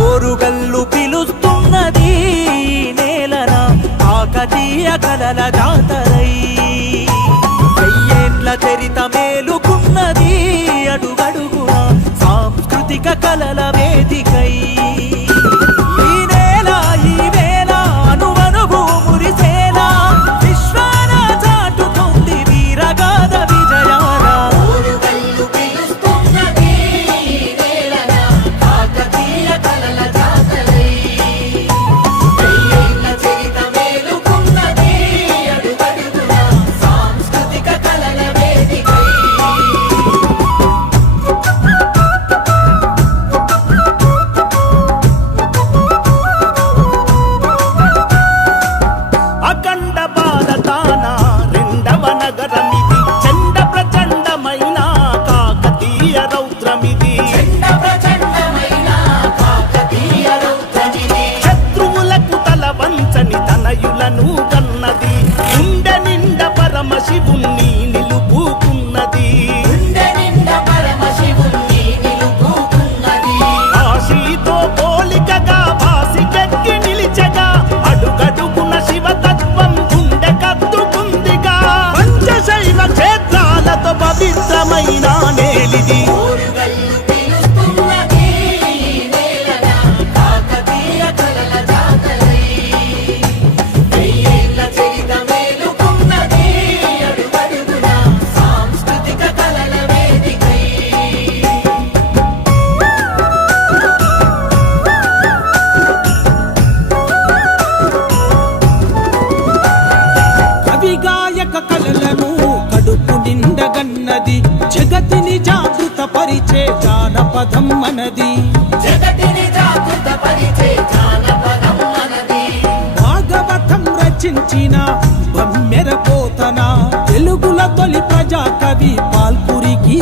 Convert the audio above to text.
ఓరుగల్లు పిలుస్తున్నది నేలన కాకతీయ కలల జాతరై వెయ్యేండ్ల చరిత మేలుకున్నది అడుగడుగున సాంస్కృతిక కలల వేదికై ఈ నేల ఈ వేళ అనువనువు మురిసేలా విశ్వాన చాటుతోంది వీరగాథ విజయాల ఓరుగల్లు పిలుస్తున్నది నేలన కాకతీయ కలల జాతరై వెయ్యేళ్ల చరిత మేలుకున్నది అడుగడుగున సాంస్కృతిక కలల వేదికై అఖండ భారతాన రెండవ నగరమిది చండ ప్రచండమైన కాకతీయ రౌద్రమిది ప్రచండమైన కాకతీయ రౌద్రమిది శత్రువులకు తల వంచని తనయులను కన్నది గుండె నిండ పరమశివుణ్ణి నిలుపుకున్నది గుండె నిండా పరమశివుణ్ణి నిలుపుకున్నది కాశీతో పోలికగా వాసికెక్కి నిలిచగా అడుగడుగున శివతత్వం గుండె కత్తుకుందిగా పంచశైవ క్షేత్రాలతో పవిత్రమైన నేలిది ఓరుగల్లు పిలుస్తున్నది నేలన కాకతీయ కలల జాతరై వెయ్యేళ్ల చరిత మేలుకున్నది అడుగడుగున సాంస్కృతిక కలల వేదికై కవిగాయక కలలను కడుపు నిండగన్నది జగతిని జాగృత పరిచే జానపదం మనది జగతిని జాగృత పరిచే జానపదం మనది భాగవతం రచించిన బమ్మెర పోతన తెలుగుల తొలి ప్రజా కవి పాల్పురికి